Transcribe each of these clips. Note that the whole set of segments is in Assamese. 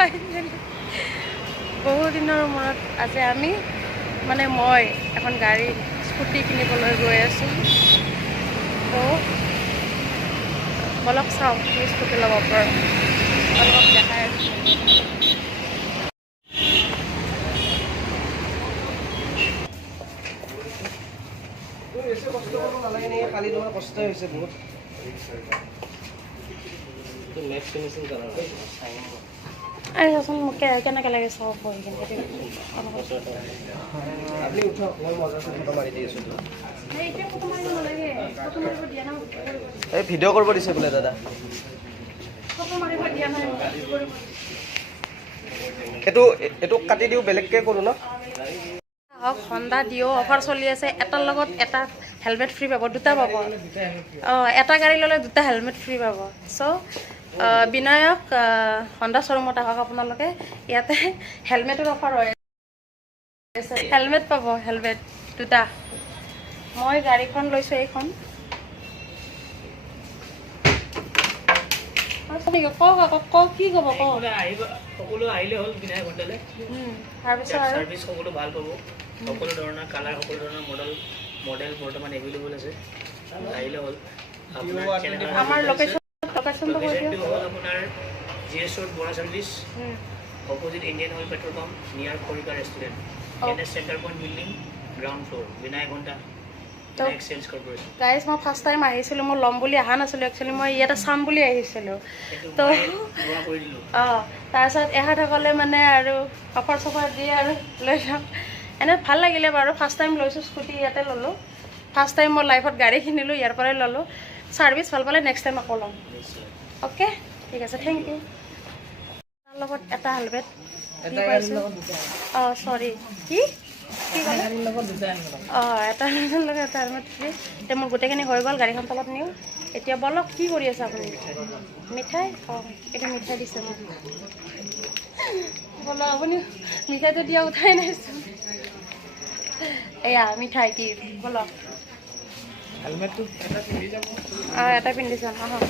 ফাইনেলি বহু দিনৰ মূৰত আজি আমি মানে মই এখন গাড়ী স্কুটি কিনিবলৈ গৈ আছোঁ। তো বলক চাওঁ কি স্কুটি ল'ব পাৰোঁ, অলপ দেখাই আছোঁ। কষ্ট হৈছে বহুত। আরে চাচোন মোক কেনেকৈ লাগে চাব বহি কিনে আপুনি উঠক, মই মজাটো ফটো মাৰি দি আছোঁ। এই ভিডিঅ' কৰিব দিছে বোলে দাদা। এইটো কাটি দিওঁ, বেলেগকৈ কৰোঁ ন? হওক হণ্ডা ডিঅ অফাৰ চলি আছে, এটাৰ লগত এটা হেলমেট ফ্ৰী পাব, দুটা পাব। এটা গাড়ী ল'লে দুটা হেলমেট ফ্ৰী পাব। চ' বিনায়ক হণ্ডা শ্ব'ৰুমত আহক আপোনালোকে, ইয়াতে হেলমেটৰ অফাৰ হৈ আছে, হেলমেট পাব, হেলমেট দুটা। মই গাড়ীখন লৈছোঁ এইখন। কওক আকৌ কওক, কি ক'ব কওক। সকলো আহিলে হ'ল বিনায়ক হোটেলে। তাৰপিছত চাৰ্ভিছ সকলো ভাল পাব, সকলো ধৰণৰ কালাৰ, সকলো ধৰণৰ মডেল বৰ্তমান এভেইলেবল আছে। আহিলে হ'ল। আমাৰ লোকেশ্যনটো হ'ল আপোনাৰ GS road Bora service, opposite Indian oil petrol pump, near Kharika restaurant, NS centre point building, ground floor, Vinayak Honda exchange corporation. Guys মই ফাৰ্ষ্ট টাইম আহিছিলোঁ, মই ল'ম বুলি অহা নাছিলোঁ একচুৱেলি, মই ইয়াতে চাম বুলি আহিছিলোঁ। তো তাৰপিছত এখেতসকলে মানে আৰু অফাৰ চফাৰ দিয়ে আৰু লৈ যাওঁ। এনে ভাল লাগিলে বাৰু, ফাৰ্ষ্ট টাইম লৈছোঁ স্কুটি, ইয়াতে ল'লোঁ। ফাৰ্ষ্ট টাইম মই লাইফত গাড়ী কিনিলোঁ, ইয়াৰ পৰাই ল'লোঁ। ছাৰ্ভিচ ভাল পালে নেক্সট টাইম আকৌ ল'ম। অ'কে, ঠিক আছে, থেংক ইউ। তাৰ লগত এটা হেলমেট চৰি কি এটা লগত এটা হেলমেট ফ্ৰী। এতিয়া মোৰ গোটেইখিনি হৈ গ'ল, গাড়ীখন তলত নিওঁ। এতিয়া বলক, কি কৰি আছে আপুনি? মিঠাই? এইটো মিঠাই দিছে মোক। বলক, আপুনি মিঠাইটো দিয়া উঠাই নাইচোন। এয়া মিঠাই কি, বলক। হেলমেটটো এটা পিন্ধি যাম, আহক।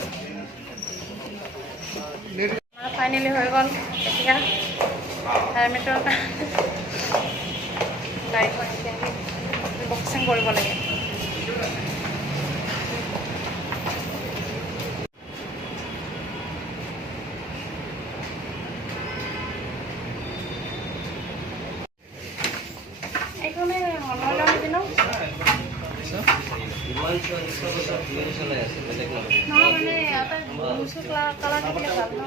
ফাইনেলি হৈ গ'ল। এতিয়া হেলমেটৰ গাড়ীখন বক্সিং কৰিব লাগে। এইখনে মনলৈ নিবি ন? নহয় মানে এটা কালাৰ থাকিলে ভাল ন?